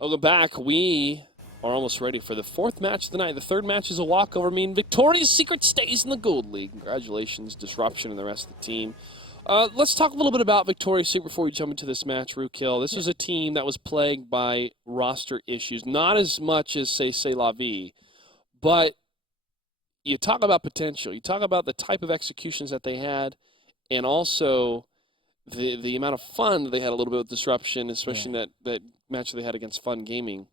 Welcome back. We are almost ready for the fourth match of the night. The third match is a walkover, meaning Victoria's Secret stays in the Gold League. Congratulations, Disruption, and the rest of the team. Let's talk a little bit about Victoria's Secret before we jump into this match, Rookhill. This was a team that was plagued by roster issues. Not as much as, say La Vie, but you talk about potential. You talk about the type of executions that they had, and also the amount of fun that they had a little bit with Disruption, especially in that match that they had against Fun Gaming.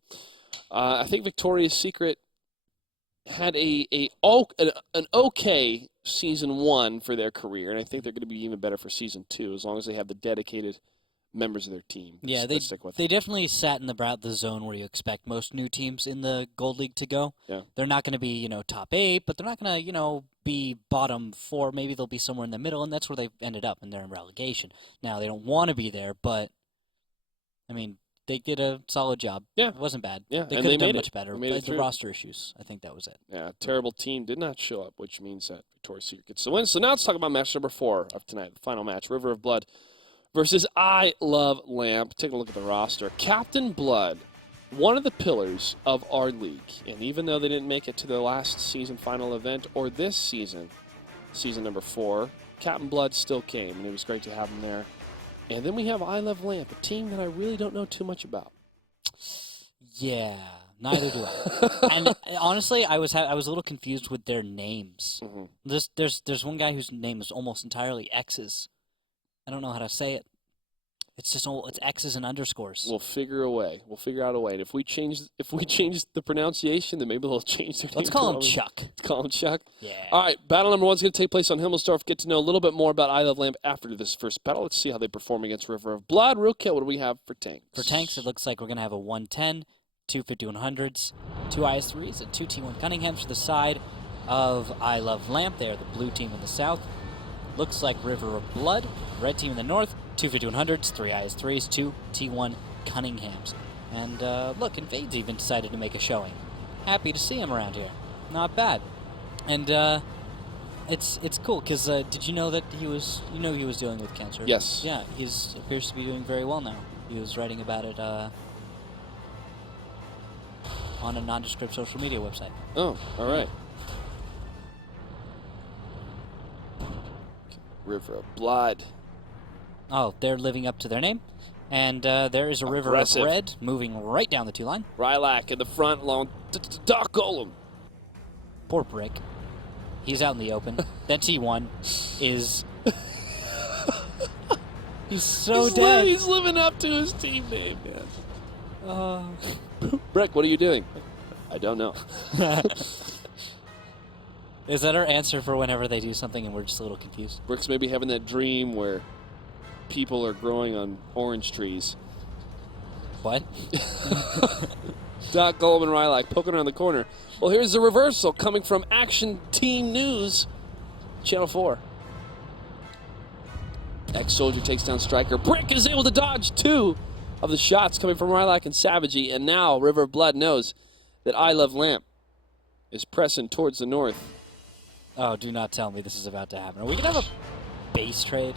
I think Victoria's Secret had an okay season 1 for their career, and I think they're going to be even better for season 2 as long as they have the dedicated members of their team. Yeah, they definitely sat in the zone where you expect most new teams in the Gold League to go. Yeah. They're not going to be, top 8, but they're not going to, be bottom 4. Maybe they'll be somewhere in the middle, and that's where they've ended up, and they're in relegation. Now, they don't want to be there, but, they did a solid job. Yeah. It wasn't bad. Yeah, They and could have they done made much it. better. They made it But the through. roster issues, I think that was it. Yeah, terrible team did not show up, which means that Victoria's Secret gets the win. So now let's talk about match number 4 of tonight, the final match, River of Blood versus I Love Lamp. Take a look at the roster. Captain Blood, one of the pillars of our league. And even though they didn't make it to the last season final event or this season, season number 4, Captain Blood still came, and it was great to have him there. And then we have I Love Lamp, a team that I really don't know too much about. Yeah, neither do I. And honestly, I was a little confused with their names. Mm-hmm. There's one guy whose name is almost entirely X's. I don't know how to say it. It's just it's X's and underscores. We'll figure a way. We'll figure out a way. And if we change the pronunciation, then maybe they'll change their name. Let's call him Chuck. Let's call him Chuck. Yeah. All right, battle number 1 is going to take place on Himmelsdorf. Get to know a little bit more about I Love Lamp after this first battle. Let's see how they perform against River of Blood. Rookhill, what do we have for tanks? For tanks, it looks like we're going to have a 110, 2 5100s, 2 IS3s, and 2 T1 Cunninghams to the side of I Love Lamp. They're the blue team in the south. Looks like River of Blood, red team in the north, 2 5100s, 3 IS3s, 2 T1 Cunninghams. And look, Invade's even decided to make a showing. Happy to see him around here. Not bad. And it's cool, because did you know that he was dealing with cancer? Yes. Yeah, he appears to be doing very well now. He was writing about it on a nondescript social media website. Oh, all right. River of Blood. Oh, they're living up to their name. And there is a River Aggressive. of Red moving right down the 2 line. Rylak in the front, along Doc Golem. Poor Brick. He's out in the open. That T1 is... He's so dead. He's living up to his team name, man. Brick, what are you doing? I don't know. Is that our answer for whenever they do something and we're just a little confused? Brick's maybe having that dream where people are growing on orange trees. What? Doc Golem and Rylak poking around the corner. Well, here's the reversal coming from Action Team News, Channel 4. Ex-Soldier takes down Striker. Brick is able to dodge 2 of the shots coming from Rylak and Savagey, and now River of Blood knows that I Love Lamp is pressing towards the north. Oh, do not tell me this is about to happen. Are we going to have a base trade?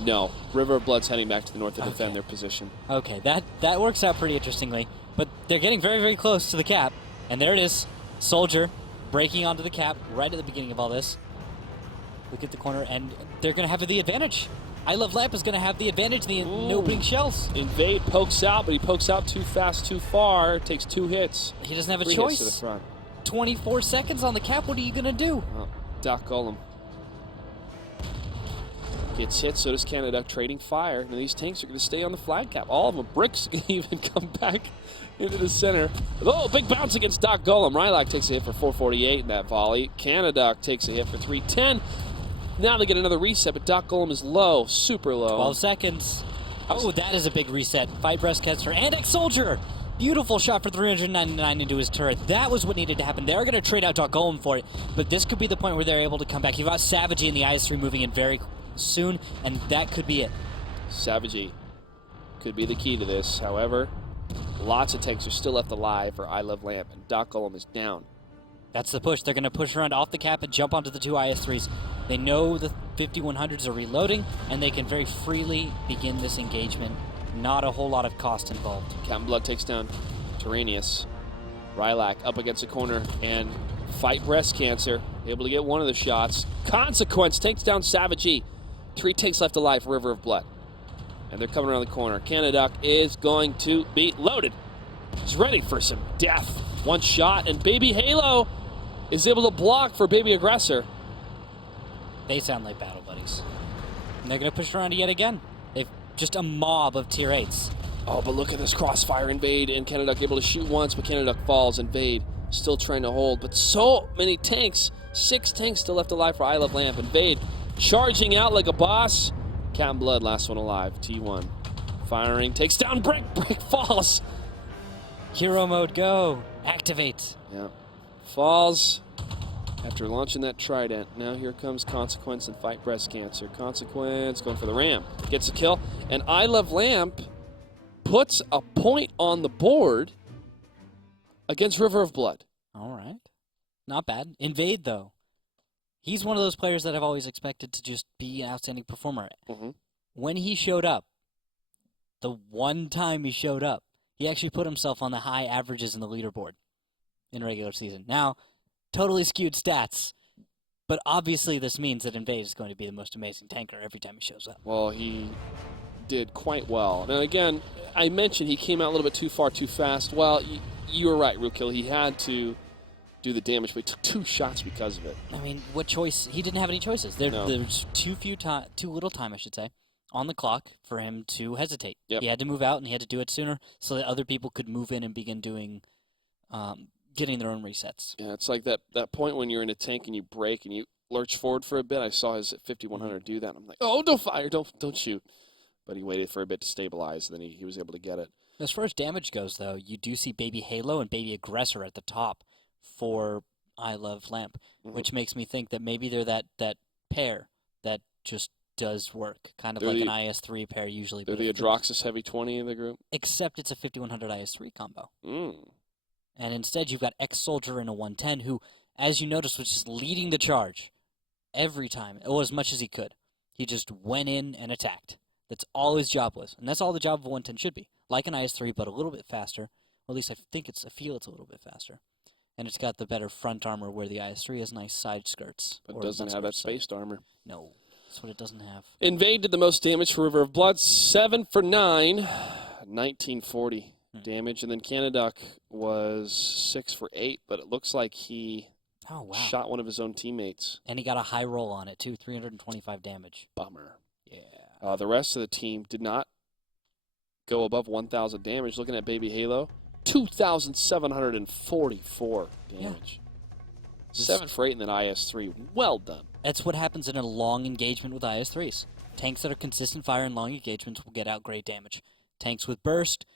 No. River of Blood's heading back to the north to defend their position. Okay, that works out pretty interestingly. But they're getting very, very close to the cap. And there it is. Soldier breaking onto the cap right at the beginning of all this. Look at the corner, and they're going to have the advantage. I Love Lamp is going to have the advantage in opening shells. Invade pokes out, but he pokes out too fast, too far. Takes 2 hits. He doesn't have a 3 choice. hits to the front. 24 seconds on the cap. What are you going to do? Well, Doc Golem gets hit, so does Canada, trading fire. Now these tanks are going to stay on the flag cap. All of them. Bricks can even come back into the center. Oh, big bounce against Doc Golem. Rylak takes a hit for 448 in that volley. Canada takes a hit for 310. Now they get another reset, but Doc Golem is low, super low. 12 seconds. Oh, that is a big reset. 5 breast catcher and Ex-Soldier. Beautiful shot for 399 into his turret. That was what needed to happen. They're going to trade out Doc Golem for it, but this could be the point where they're able to come back. You've got Savagey and the IS3 moving in very soon, and that could be it. Savagey could be the key to this. However, lots of tanks are still left alive for I Love Lamp, and Doc Golem is down. That's the push. They're going to push around off the cap and jump onto the 2 IS3s. They know the 5100s are reloading, and they can very freely begin this engagement Not a whole lot of cost involved. Captain Blood takes down Tyranius. Rylac up against the corner and fight breast cancer. Able to get one of the shots. Consequence takes down Savage E. 3 takes left alive for River of Blood. And they're coming around the corner. Canaduck is going to be loaded. He's ready for some death. One shot, and Baby Halo is able to block for Baby Aggressor. They sound like battle buddies. And they're going to push around yet again. They've just a mob of tier 8s. Oh, but look at this crossfire. Invade and Canaduck able to shoot once, but Canaduck falls. Invade still trying to hold, but so many tanks. 6 tanks still left alive for I Love Lamp. Invade charging out like a boss. Captain Blood, last one alive. T1 firing, takes down Brick. Brick falls. Hero mode, go. Activate. Yeah. Falls after launching that trident. Now here comes Consequence and fight breast cancer. Consequence going for the ram. Gets a kill. And I Love Lamp puts a point on the board against River of Blood. All right. Not bad. Invade, though. He's one of those players that I've always expected to just be an outstanding performer. Mm-hmm. When he showed up, the one time he showed up, he actually put himself on the high averages in the leaderboard in regular season. Now, totally skewed stats, but obviously this means that Invade is going to be the most amazing tanker every time he shows up. Well, he did quite well. Now, again, I mentioned he came out a little bit too far, too fast. Well, you were right, Rookkill. He had to do the damage, but he took 2 shots because of it. I mean, what choice? He didn't have any choices. No. There's too little time, I should say, on the clock for him to hesitate. Yep. He had to move out, and he had to do it sooner so that other people could move in and begin doing, getting their own resets. Yeah, it's like that point when you're in a tank and you break and you lurch forward for a bit. I saw his 5100 do that. I'm like, oh, don't fire, don't shoot. But he waited for a bit to stabilize, and then he was able to get it. As far as damage goes, though, you do see Baby Halo and Baby Aggressor at the top for I Love Lamp, which makes me think that maybe they're that pair that just does work, kind of They're like the- an IS-3 pair usually. They're but the it fits- Adroxus Heavy 20 in the group. Except it's a 5100 IS-3 combo. Mm. And instead you've got Ex-Soldier in a 110 who, as you noticed, was just leading the charge every time, or as much as he could. He just went in and attacked. That's all his job was. And that's all the job of a 110 should be. Like an IS-3, but a little bit faster. Or at least I feel it's a little bit faster. And it's got the better front armor where the IS-3 has nice side skirts. But Or doesn't not have that skirts, spaced armor. No, that's what it doesn't have. Invade did the most damage for River of Blood, 7 for 9, 1940 damage. And then Canaduck was 6 for 8, but it looks like he Oh, wow. shot one of his own teammates. And he got a high roll on it, too. 325 damage. Bummer. Yeah. The rest of the team did not go above 1,000 damage. Looking at Baby Halo, 2,744 damage. 7 for 8 in that IS-3. Well done. That's what happens in a long engagement with IS-3s. Tanks that are consistent fire in long engagements will get out great damage. Tanks with burst,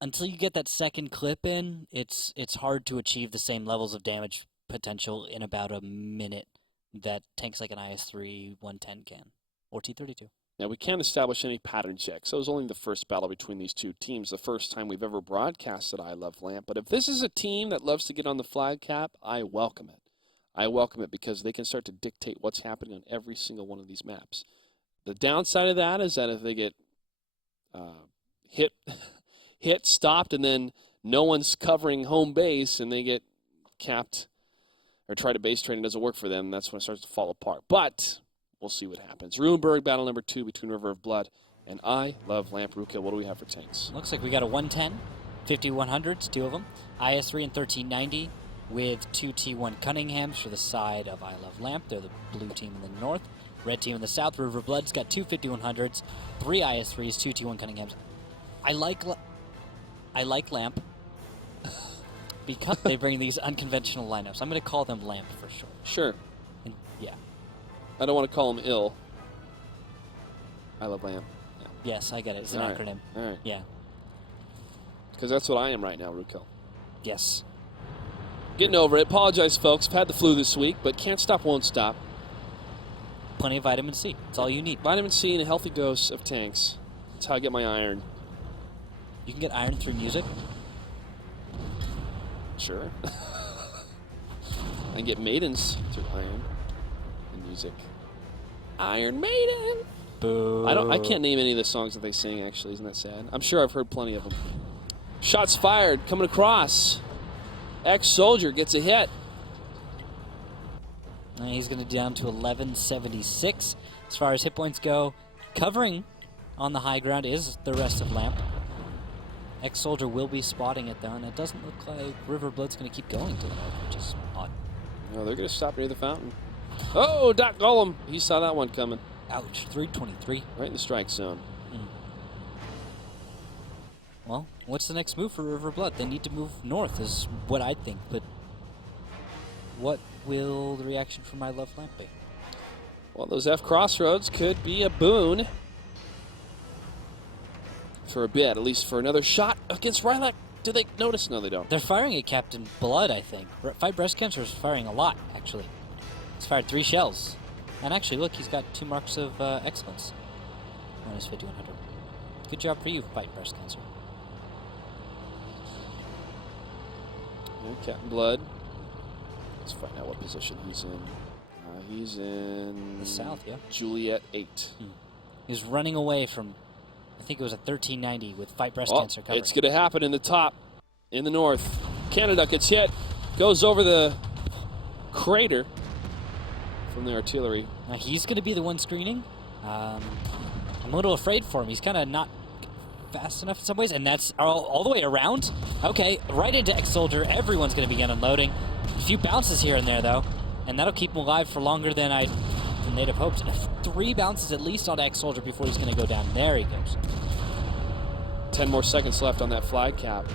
until you get that second clip in, it's hard to achieve the same levels of damage potential in about a minute that tanks like an IS-3 110 can, or T-32. Now, we can't establish any pattern checks. So it was only the first battle between these two teams, the first time we've ever broadcasted I Love Lamp. But if this is a team that loves to get on the flag cap, I welcome it. I welcome it because they can start to dictate what's happening on every single one of these maps. The downside of that is that if they get hit, stopped, and then no one's covering home base and they get capped or try to base train, it doesn't work for them, that's when it starts to fall apart. But we'll see what happens. Ruinberg battle number 2 between River of Blood and I Love Lamp. Rookkill, what do we have for tanks? Looks like we got a 110, 5100s, 2 of them, IS-3 and 1390, with 2 T1 Cunninghams for the side of I Love Lamp. They're the blue team in the north. Red team in the south. River of Blood's got 2 5100s, 3 IS-3s, 2 T1 Cunninghams. I like Lamp because they bring these unconventional lineups. I'm going to call them Lamp for sure. Sure. And, yeah. I don't want to call them ill. I Love Lamp. Yeah. Yes, I get it. It's an All right. acronym. All right. Yeah. Because that's what I am right now, Rookkill. Yes. Getting over it. Apologize, folks. I've had the flu this week, but can't stop, won't stop. Plenty of vitamin C. That's all you need. Vitamin C and a healthy dose of tanks. That's how I get my iron. You can get iron through music. Sure. I can get maidens through iron and music. Iron Maiden! Boo. I can't name any of the songs that they sing, actually. Isn't that sad? I'm sure I've heard plenty of them. Shots fired, coming across. Ex-Soldier gets a hit. And he's going to down to 1176. As far as hit points go, covering on the high ground is the rest of Lamp. Ex-Soldier will be spotting it, though, and it doesn't look like River Blood's going to keep going to the north, which is odd. No, they're going to stop near the fountain. Oh, Doc Gollum. He saw that one coming. Ouch, 323. Right in the strike zone. Well, what's the next move for River Blood? They need to move north, is what I think, but what will the reaction from I Love Lamp be? Well, those F crossroads could be a boon for a bit, at least for another shot against Rylak. Do they notice? No, they don't. They're firing at Captain Blood, I think. Fight Breast Cancer is firing a lot, actually. He's fired 3 shells. And actually, look, he's got 2 marks of excellence. Minus 5100. Good job for you, Fight Breast Cancer. And Captain Blood. Let's find out what position he's in. He's in The south, yeah. Juliet 8. He's running away from, I think it was a 1390 with Fight Breast Cancer cover. It's going to happen in the top, in the north. Canada gets hit, goes over the crater from the artillery. Now he's going to be the one screening. I'm a little afraid for him. He's kind of not fast enough in some ways, and that's all the way around. Okay, right into Ex-Soldier. Everyone's going to begin unloading. A few bounces here and there, though, and that'll keep him alive for longer than they'd have hoped. 3 bounces at least on Ex-Soldier before he's going to go down. There he goes. 10 more seconds left on that flag cap.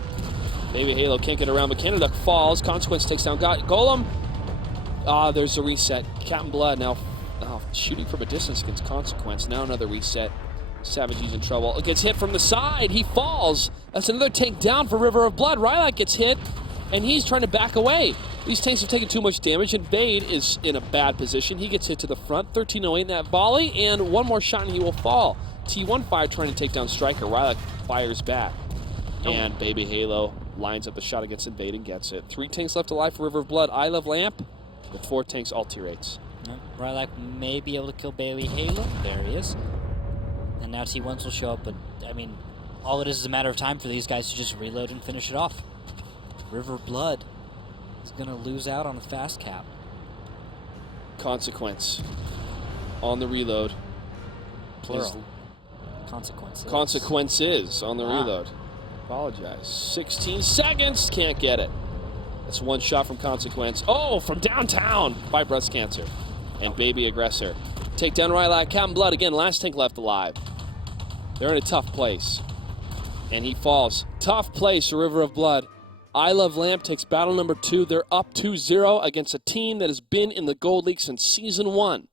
Baby Halo can't get around, but Canada falls. Consequence takes down Golem. There's a reset. Captain Blood now shooting from a distance against Consequence. Now another reset. Savage, he's in trouble. It gets hit from the side. He falls. That's another tank down for River of Blood. Rylak gets hit, and he's trying to back away. These tanks have taken too much damage, and Bade is in a bad position. He gets hit to the front. 1308 in that volley, and one more shot, and he will fall. T15 trying to take down Striker. Rylak fires back. And Baby Halo lines up the shot against Invade and gets it. 3 tanks left alive for River of Blood. I Love Lamp with 4 tanks, all tier 8s. Rylak may be able to kill Baby Halo. There he is. And now T1s will show up, but, I mean, all it is a matter of time for these guys to just reload and finish it off. River of Blood is going to lose out on the fast cap. Consequence on the reload. Plural. Consequences. Consequences on the reload. Apologize. 16 seconds. Can't get it. That's one shot from Consequence. Oh, from downtown by Breast Cancer. And Baby Aggressor. Take down Rylak. Captain Blood again. Last tank left alive. They're in a tough place. And he falls. Tough place for River of Blood. I Love Lamp takes battle number 2. They're up 2-0 against a team that has been in the Gold League since Season 1.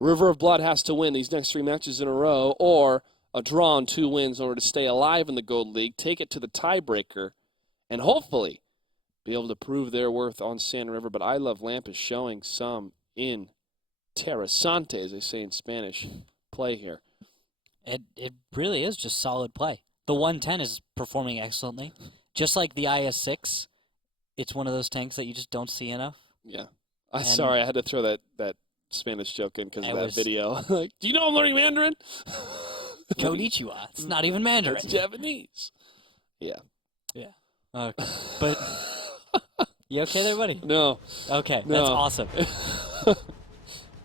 River of Blood has to win these next 3 matches in a row, or a draw and 2 wins in order to stay alive in the Gold League, take it to the tiebreaker, and hopefully be able to prove their worth on Sand River. But I Love Lamp is showing some interesante, as they say in Spanish, play here. It really is just solid play. The 110 is performing excellently. Just like the IS-6, it's one of those tanks that you just don't see enough. Yeah. Sorry, I had to throw that Spanish joke in because of that video. Like, do you know I'm learning Mandarin? Konnichiwa. It's not even Mandarin. It's Japanese. Yeah. Yeah. Okay. But you okay there, buddy? No. Okay, No. that's awesome.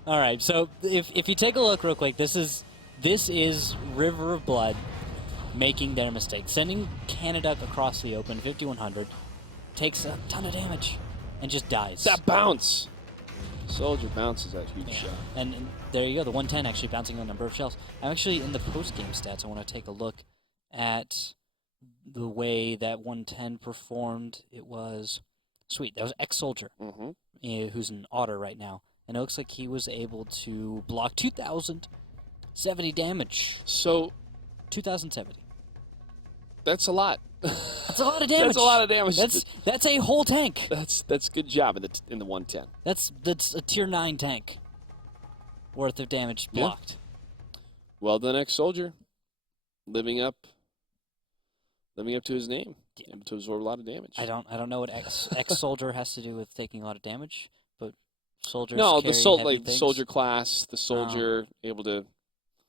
All right, so if you take a look real quick, this is River of Blood making their mistake. Sending Canada across the open, 5100, takes a ton of damage and just dies. That bounce. Soldier bounces that huge shot. And there you go, the 110 actually bouncing on a number of shells. I'm actually in the post-game stats. I want to take a look at the way that 110 performed. It was sweet. That was Ex-Soldier, who's an otter right now. And it looks like he was able to block 2,070 damage. So 2,070. That's a lot. That's a lot of damage. That's a lot of damage. That's a whole tank. That's good job in the 110. That's a tier 9 tank worth of damage blocked. Yeah. Well done, Ex-Soldier. Living up to his name. Yeah. Able to absorb a lot of damage. I don't know what Ex-Soldier has to do with taking a lot of damage, but soldiers no, carry the heavy things. soldier class, the soldier able to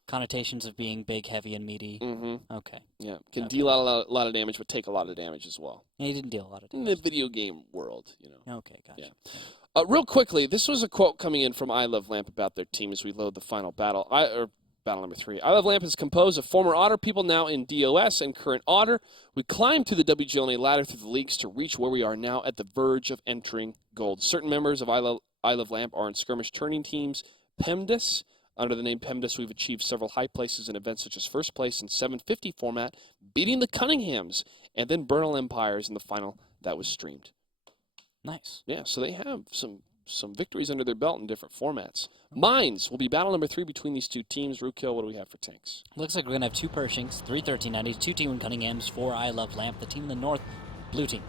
connotations of being big, heavy, and meaty. Mm-hmm. Okay. Yeah. Can Okay. deal a lot of damage, but take a lot of damage as well. Yeah, he didn't deal a lot of In damage. the video game world, Okay, gotcha. Yeah. Real quickly, this was a quote coming in from I Love Lamp about their team as we load the final battle. Battle number 3. I Love Lamp is composed of former Otter people now in DOS and current Otter. We climbed through the WGLNA ladder through the leagues to reach where we are now at the verge of entering gold. Certain members of I Love Lamp are in skirmish turning teams, PEMDAS. Under the name PEMDAS, we've achieved several high places in events such as first place in 750 format, beating the Cunninghams, and then Bernal Empires in the final that was streamed. Nice. Yeah, so they have some victories under their belt in different formats. Mines will be battle number 3 between these two teams. Rookkill, what do we have for tanks? Looks like we're going to have 2 Pershings, 3 1390s, 2 T1 Cunninghams, 4 I Love Lamp. The team in the north, blue team.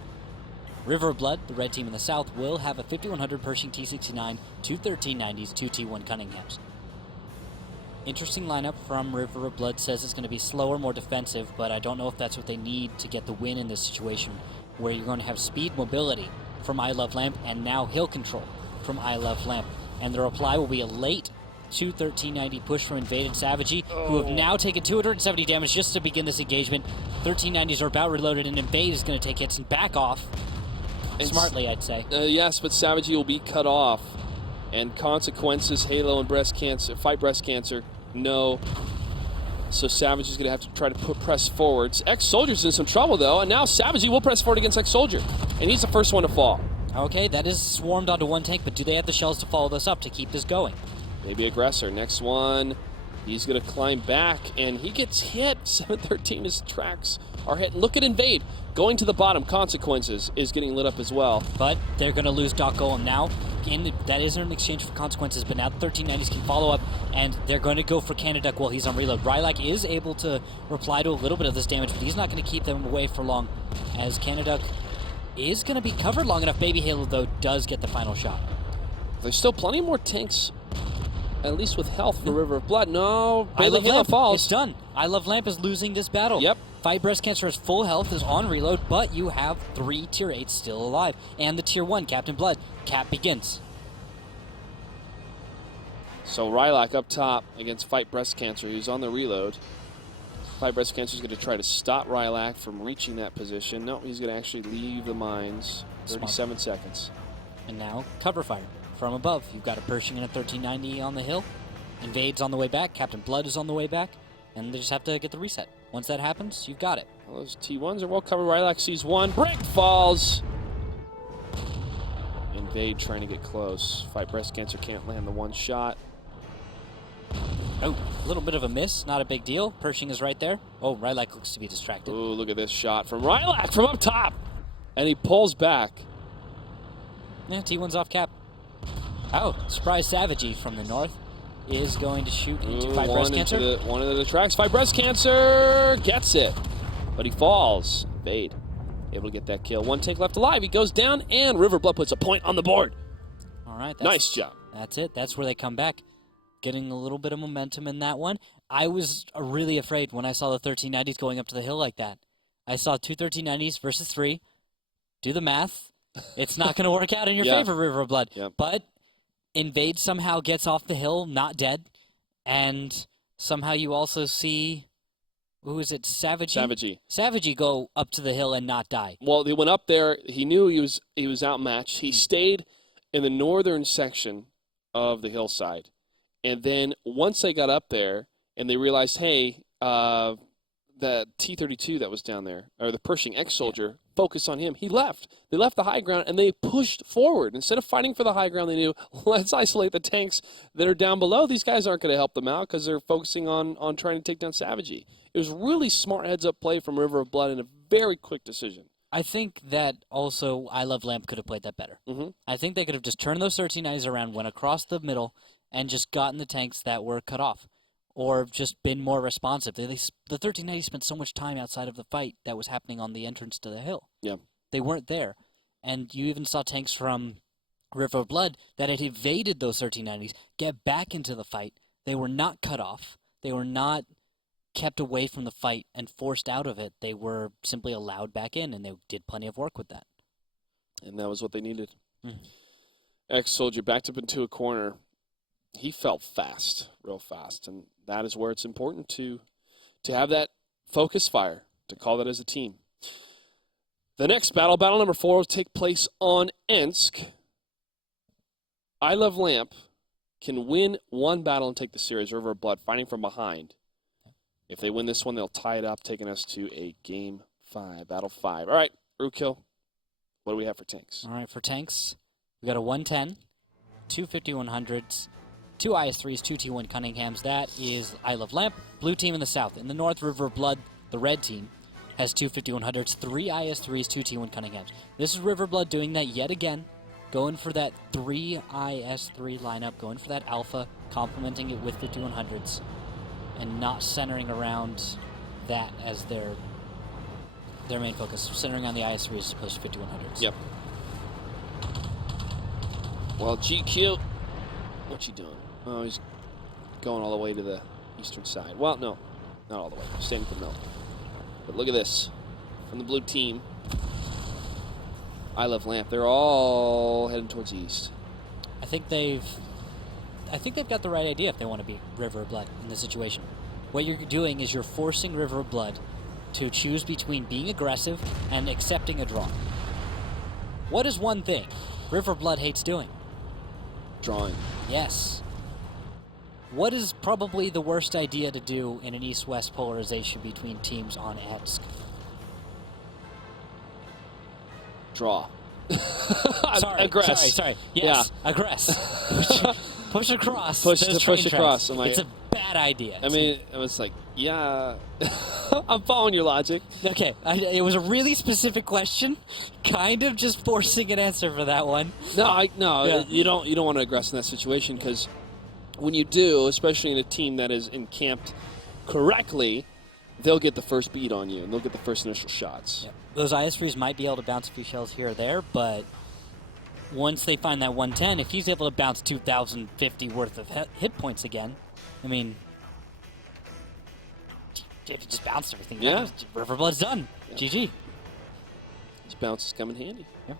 River of Blood, the red team in the south, will have a 5100 Pershing T69, 2 1390s, 2 T1 Cunninghams. Interesting lineup from River of Blood. Says it's going to be slower, more defensive, but I don't know if that's what they need to get the win in this situation, where you're going to have speed, mobility from I Love Lamp, and now hill control from I Love Lamp. And the reply will be a late 2 1390 push from Invaded Savagey, who have now taken 270 damage just to begin this engagement. 1390s are about reloaded, and Invade is going to take hits and back off. Smartly, I'd say. Yes, but Savagey will be cut off. And consequences, Halo and fight breast cancer, no. So Savage is going to have to try to press forwards. Ex-Soldier's in some trouble, though, and now Savagey will press forward against Ex-Soldier. And he's the first one to fall. Okay, that is swarmed onto one tank, but do they have the shells to follow this up to keep this going? Maybe Aggressor. Next one, he's going to climb back, and he gets hit. 713, his tracks are hit. Look at Invade. Going to the bottom, Consequences is getting lit up as well. But they're going to lose Doc Golem now. That isn't an exchange for Consequences, but now the 1390s can follow up, and they're going to go for Canaduck while he's on reload. Rylak is able to reply to a little bit of this damage, but he's not going to keep them away for long, as Canaduck is going to be covered long enough. Baby Halo, though, does get the final shot. There's still plenty more tanks, at least with health for River of Blood. No, I Love Halo Lamp falls. It's done. I Love Lamp is losing this battle. Yep. Fight Breast Cancer is full health, is on reload, but you have 3 Tier 8s still alive. And the Tier 1, Captain Blood. Cap begins. So Rylak up top against Fight Breast Cancer, who's on the reload. Fight Breast Cancer is going to try to stop Rylak from reaching that position. No, he's going to actually leave the mines. 37 seconds. And now, cover fire from above. You've got a Pershing and a 1390 on the hill. Invade's on the way back. Captain Blood is on the way back. And they just have to get the reset. Once that happens, you've got it. Well, those T1s are well covered. Rylak sees one. Brick falls. Invade trying to get close. Fight Breast Cancer can't land the one shot. Oh, a little bit of a miss. Not a big deal. Pershing is right there. Oh, Rylak looks to be distracted. Ooh, look at this shot from Rylak from up top. And he pulls back. Yeah, T1's off cap. Oh, surprise Savagey from the north is going to shoot into Fight Breast Cancer. One into the tracks. Fight Breast Cancer gets it. But he falls. Invade able to get that kill. One tank left alive. He goes down, and River Blood puts a point on the board. All right. Nice job. That's it. That's where they come back. Getting a little bit of momentum in that one. I was really afraid when I saw the 1390s going up to the hill like that. I saw 2 1390s versus 3. Do the math. It's not going to work out in your favor, River of Blood. Yep. But Invade somehow gets off the hill, not dead. And somehow you also see, who is it, Savagey? Savagey go up to the hill and not die. Well, they went up there. He knew he was outmatched. He stayed in the northern section of the hillside. And then once they got up there and they realized, hey, the T-32 that was down there, or the Pershing ex-soldier, focus on him. He left. They left the high ground, and they pushed forward. Instead of fighting for the high ground, they knew, let's isolate the tanks that are down below. These guys aren't going to help them out because they're focusing on trying to take down Savagey. It was really smart heads-up play from River of Blood and a very quick decision. I think that also I Love Lamp could have played that better. Mm-hmm. I think they could have just turned those 1390s around, went across the middle, and just gotten the tanks that were cut off. Or just been more responsive. The 1390s spent so much time outside of the fight that was happening on the entrance to the hill. Yeah. They weren't there. And you even saw tanks from River of Blood that had evaded those 1390s get back into the fight. They were not cut off. They were not kept away from the fight and forced out of it. They were simply allowed back in, and they did plenty of work with that. And that was what they needed. Mm. Ex-soldier backed up into a corner. He fell fast, real fast, and that is where it's important to have that focus fire, to call that as a team. The next battle number 4, will take place on Ensk. I Love Lamp can win one battle and take the series. River of Blood fighting from behind. If they win this one, they'll tie it up, taking us to a Game 5, Battle 5. All right, Rookkill, what do we have for tanks? All right, for tanks, we got a 110, 2 5100s, 2 IS3s, 2 T1 Cunninghams. That is I Love Lamp. Blue team in the south. In the north, River of Blood, the red team, has 2 5100s, 3 IS3s, 2 T1 Cunninghams. This is River Blood doing that yet again, going for that 3 IS3 lineup, going for that alpha, complementing it with 5100s, and not centering around that as their main focus, centering on the IS3s as opposed to 5100s. Yep. Well, GQ, what's he doing? Oh, he's going all the way to the eastern side. Well, no, not all the way. Staying for milk. But look at this. From the blue team, I Love Lamp. They're all heading towards the east. I think they've got the right idea if they want to beat River of Blood in this situation. What you're doing is you're forcing River of Blood to choose between being aggressive and accepting a draw. What is one thing River of Blood hates doing? Drawing. Yes. What is probably the worst idea to do in an east-west polarization between teams on Ensk? Draw. Sorry. Yes, aggress. Push across. Push those to train push tracks. across. I'm like, it's a bad idea. I mean, it was like, yeah, I'm following your logic. Okay, it was a really specific question, kind of just forcing an answer for that one. No, Yeah. you don't want to aggress in that situation, because when you do, especially in a team that is encamped correctly, they'll get the first beat on you and they'll get the first initial shots. Yeah. Those IS3s might be able to bounce a few shells here or there, but once they find that 110, if he's able to bounce 2,050 worth of hit points again, I mean, if he just bounced everything, Yeah. River Blood's done. Yeah. GG. These bounces come in handy. Yeah.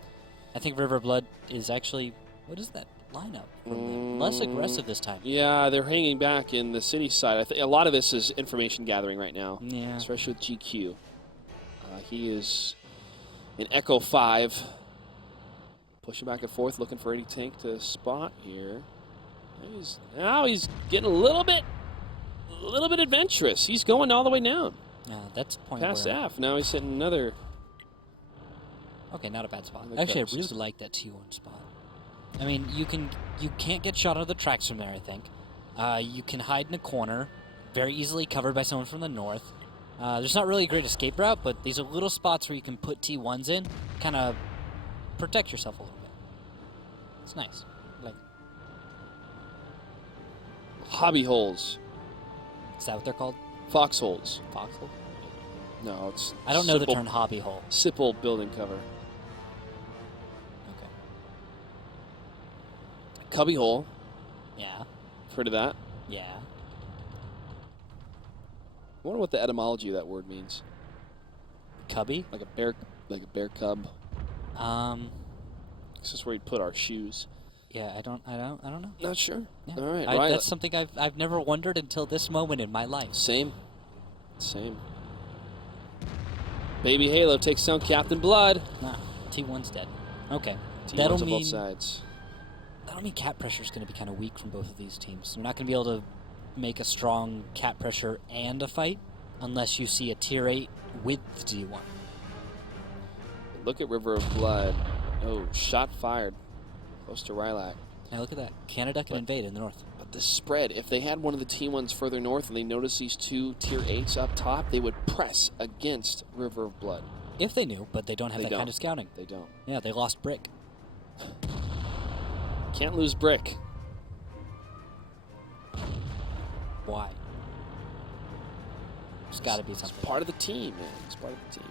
I think River Blood is actually, what is that lineup? Less aggressive this time. Yeah, they're hanging back in the city side. I think a lot of this is information gathering right now, Yeah. especially with GQ. He is in Echo 5, pushing back and forth, looking for any tank to spot here. Now he's getting a little bit adventurous. He's going all the way down That's the point past where... F. Now he's hitting another. Okay, not a bad spot. The Actually, I coast. really like that T1 spot. I mean, you can't get shot out of the tracks from there, I think. You can hide in a corner, very easily covered by someone from the north. There's not really a great escape route, but these are little spots where you can put T1s in, kind of protect yourself a little bit. It's nice. Like, Hobby holes. is that what they're called? Foxholes. Foxhole? No, it's. I don't know the Sipple- term hobby hole. Sipple building cover. Okay. Cubby hole. Yeah. Heard of that? Yeah. I wonder what the etymology of that word means. Cubby? Like a bear cub. This is where we'd put our shoes. Yeah, I don't know. Not sure. Yeah. All right, right. That's something I've never wondered until this moment in my life. Same. Baby Halo takes down Captain Blood. Nah, T1's dead. Okay. T1s on both sides. That'll mean cap pressure is going to be kind of weak from both of these teams. They're not going to be able to make a strong cap pressure and a fight unless you see a tier 8 with the T1. Look at River of Blood. Oh, shot fired. Close to Rylac. Now look at that. Canada can invade in the north. But this spread, if they had one of the T1s further north and they noticed these two tier 8s up top, they would press against River of Blood. If they knew, but they don't have They that don't. kind of scouting. They don't. Yeah, they lost Brick. Can't lose Brick. Why? There's got to be something. It's part of the team, man. It's part of the team.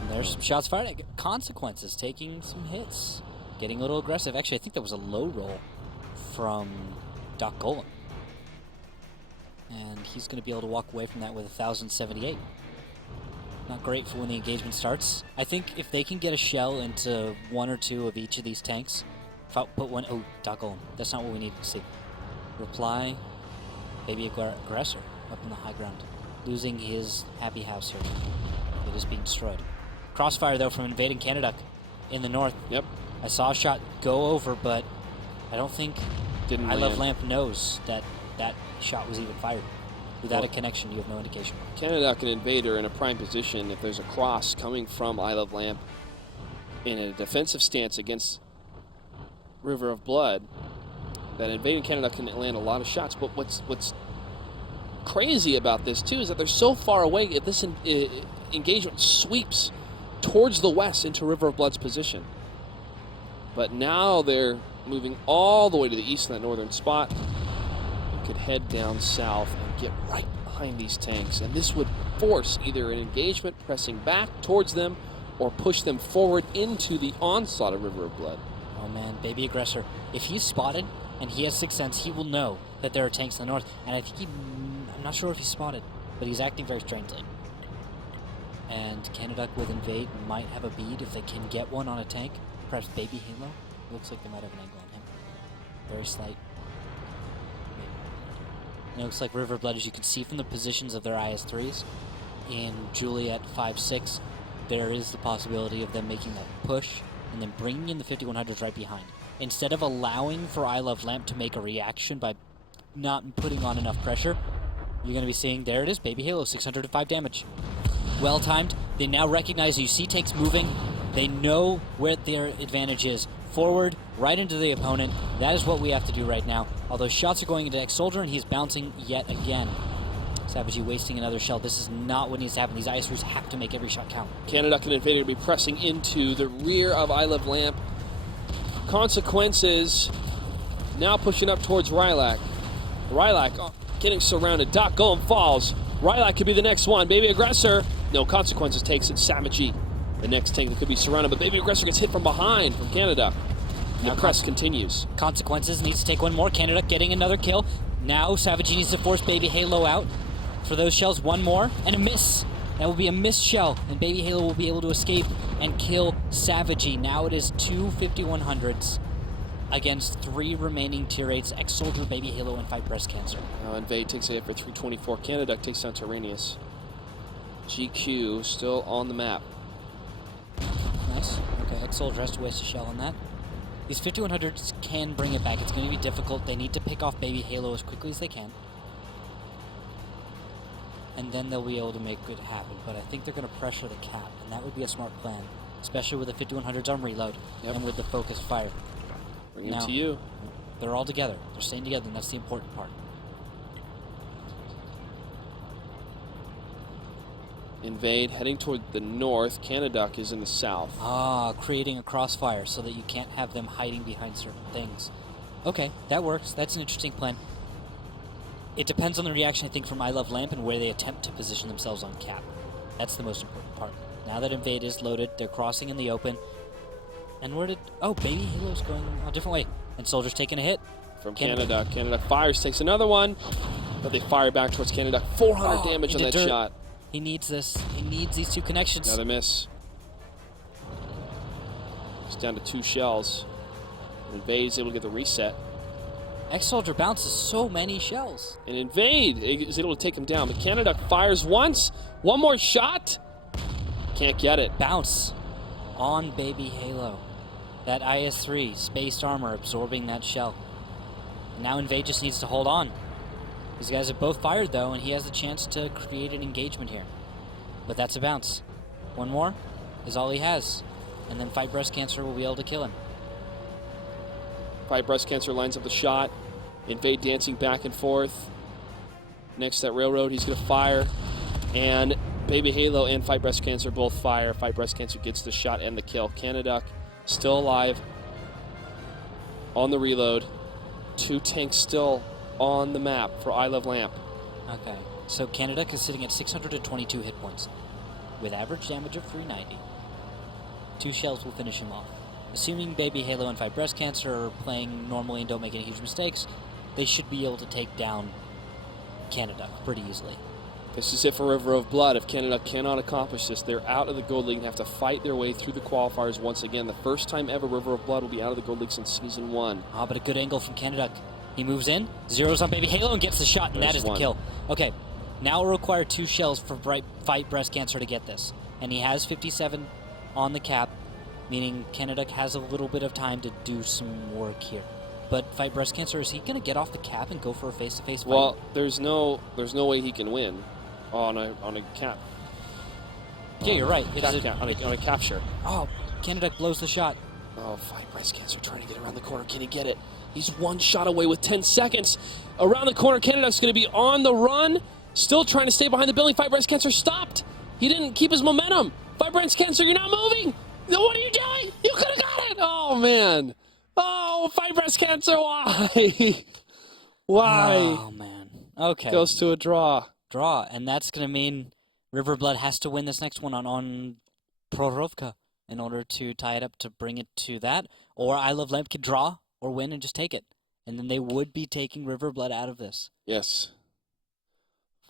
And there's some shots fired. Consequences, taking some hits. Getting a little aggressive. Actually, I think that was a low roll from Doc Golem. And he's going to be able to walk away from that with 1,078. Not great for when the engagement starts. I think if they can get a shell into one or two of each of these tanks, Put one. Oh, Doggle. That's not what we need to see. Reply. Baby Aggressor up in the high ground. Losing his happy house here. It is being destroyed. Crossfire, though, from Invading Canada in the north. Yep. I saw a shot go over, but I don't think Didn't I Love land. Lamp knows that that shot was even fired. Without a connection, you have no indication. Canada and Invader in a prime position. If there's a cross coming from I Love Lamp in a defensive stance against River of Blood, that Invading Canada can land a lot of shots. But what's crazy about this, too, is that they're so far away. If this engagement sweeps towards the west into River of Blood's position. But now they're moving all the way to the east in that northern spot. You could head down south and get right behind these tanks. And this would force either an engagement pressing back towards them or push them forward into the onslaught of River of Blood. Oh man, Baby Aggressor. If he's spotted and he has Sixth Sense, he will know that there are tanks in the north. And I think I'm not sure if he's spotted, but he's acting very strangely. And Canada with Invade might have a bead if they can get one on a tank. Perhaps Baby Halo. Looks like they might have an angle on him. Very slight. And it looks like River Blood, as you can see from the positions of their IS-3s in Juliet 5-6, there is the possibility of them making that push and then bringing in the 5100s right behind. Instead of allowing for I Love Lamp to make a reaction by not putting on enough pressure, you're going to be seeing, there it is, Baby Halo, 605 damage. Well timed. They now recognize you see tanks moving. They know where their advantage is. Forward, right into the opponent. That is what we have to do right now. Although shots are going into X-Soldier and he's bouncing yet again. Savage wasting another shell. This is not what needs to happen. These IS-3s have to make every shot count. Canada and Invader will be pressing into the rear of I Love Lamp. Consequences now pushing up towards Rylac. Rylac getting surrounded. Doc Golem falls. Rylac could be the next one. Baby Aggressor, no consequences, takes it. Savagey, the next tank that could be surrounded, but Baby Aggressor gets hit from behind from Canada. The press continues. Consequences needs to take one more. Canada getting another kill. Now Savagey needs to force Baby Halo out. For those shells, one more, and a miss. That will be a missed shell, and Baby Halo will be able to escape and kill Savagey. Now it is 2 5100s against 3 remaining tier 8s, X-Soldier, Baby Halo, and Fight Breast Cancer. Now Invade takes a hit for 324. Canada takes down Tyranius. GQ still on the map. Nice. Okay, X-Soldier has to waste a shell on that. These 5100s can bring it back. It's going to be difficult. They need to pick off Baby Halo as quickly as they can. And then they'll be able to make it happen. But I think they're going to pressure the cap, and that would be a smart plan, especially with the 5100s on reload and with the focused fire. Bring it to you. They're all together. They're staying together, and that's the important part. Invade heading toward the north. Canada is in the south. Creating a crossfire so that you can't have them hiding behind certain things. Okay, that works. That's an interesting plan. It depends on the reaction, I think, from I Love Lamp and where they attempt to position themselves on cap. That's the most important part. Now that Invade is loaded, they're crossing in the open. And where did... Oh, Baby Halo's going a different way. And Soldier's taking a hit. From Canada. Canada fires, takes another one. But they fire back towards Canada. 400 damage on that shot. He needs this. He needs these 2 connections. Another miss. It's down to 2 shells. Invade's able to get the reset. X-Soldier bounces so many shells. And Invade is able to take him down. But Canada fires once. One more shot. Can't get it. Bounce on Baby Halo. That IS-3, spaced armor, absorbing that shell. And now Invade just needs to hold on. These guys have both fired, though, and he has the chance to create an engagement here. But that's a bounce. One more is all he has. And then Fight Breast Cancer will be able to kill him. Fight Breast Cancer lines up the shot. Invade dancing back and forth. Next, that railroad, he's going to fire. And Baby Halo and Fight Breast Cancer both fire. Fight Breast Cancer gets the shot and the kill. Canada still alive on the reload. 2 tanks still on the map for I Love Lamp. Okay, so Canada is sitting at 622 hit points with average damage of 390. 2 shells will finish him off. Assuming Baby Halo and Fight Breast Cancer are playing normally and don't make any huge mistakes, they should be able to take down Canada pretty easily. This is it for River of Blood. If Canada cannot accomplish this, they're out of the Gold League and have to fight their way through the qualifiers once again. The first time ever River of Blood will be out of the Gold League since Season 1. Ah, but a good angle from Canada. He moves in, zeroes on Baby Halo, and gets the shot, and that is the kill. Okay, now it'll require 2 shells for Fight Breast Cancer to get this. And he has 57 on the cap, meaning Canada has a little bit of time to do some work here. But Fight Breast Cancer, is he going to get off the cap and go for a face-to-face fight? Well, there's no way he can win on a cap. Yeah, you're right. On a capture. Oh, Canada blows the shot. Oh, Fight Breast Cancer trying to get around the corner. Can he get it? He's 1 shot away with 10 seconds. Around the corner, Canada's going to be on the run. Still trying to stay behind the building. Fight Breast Cancer stopped. He didn't keep his momentum. Fight Breast Cancer, you're not moving. What are you doing? You could have got it. Oh, man. Oh, Fight Breast Cancer, why? Why? Oh, man. Okay. Goes to a draw. Draw, and that's going to mean River Blood has to win this next one on Prorovka in order to tie it up to bring it to that. Or I Love Lamp could draw or win and just take it. And then they would be taking River Blood out of this. Yes.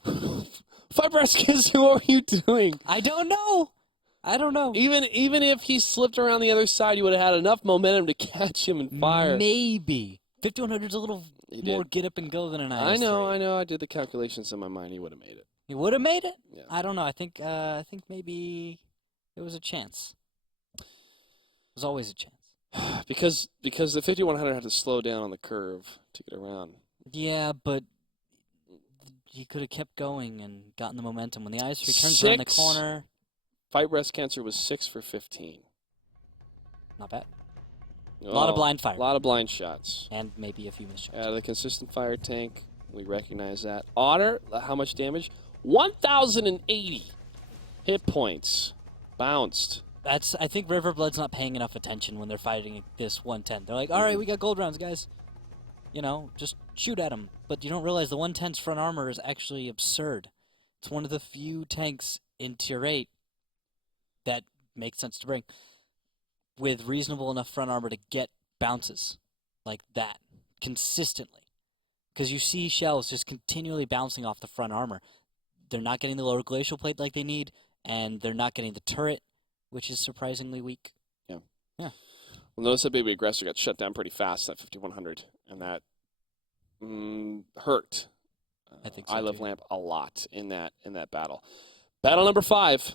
Fight Breast Cancer, what are you doing? I don't know. Even if he slipped around the other side, you would have had enough momentum to catch him and fire. Maybe. 5100's a little more get up and go than an IS-3. I know. I did the calculations in my mind. He would have made it. He would have made it? Yeah. I don't know. I think maybe there was a chance. There's always a chance. because the 5100 had to slow down on the curve to get around. Yeah, but he could have kept going and gotten the momentum. When the IS-3 turns around the corner... Fight Breast Cancer was 6 for 15. Not bad. A lot of blind fire. A lot of blind shots. And maybe a few missed shots. Out of the consistent fire tank, we recognize that. Otter, how much damage? 1,080 hit points. Bounced. I think River Blood's not paying enough attention when they're fighting this 110. They're like, all right, we got gold rounds, guys. You know, just shoot at them. But you don't realize the 110's front armor is actually absurd. It's one of the few tanks in Tier 8 that makes sense to bring with reasonable enough front armor to get bounces like that consistently. Because you see shells just continually bouncing off the front armor. They're not getting the lower glacial plate like they need, and they're not getting the turret, which is surprisingly weak. Yeah. Yeah. Well, notice that Baby Aggressor got shut down pretty fast, that 5100, and that hurt I think so I Love too. Lamp a lot in that battle. Battle number 5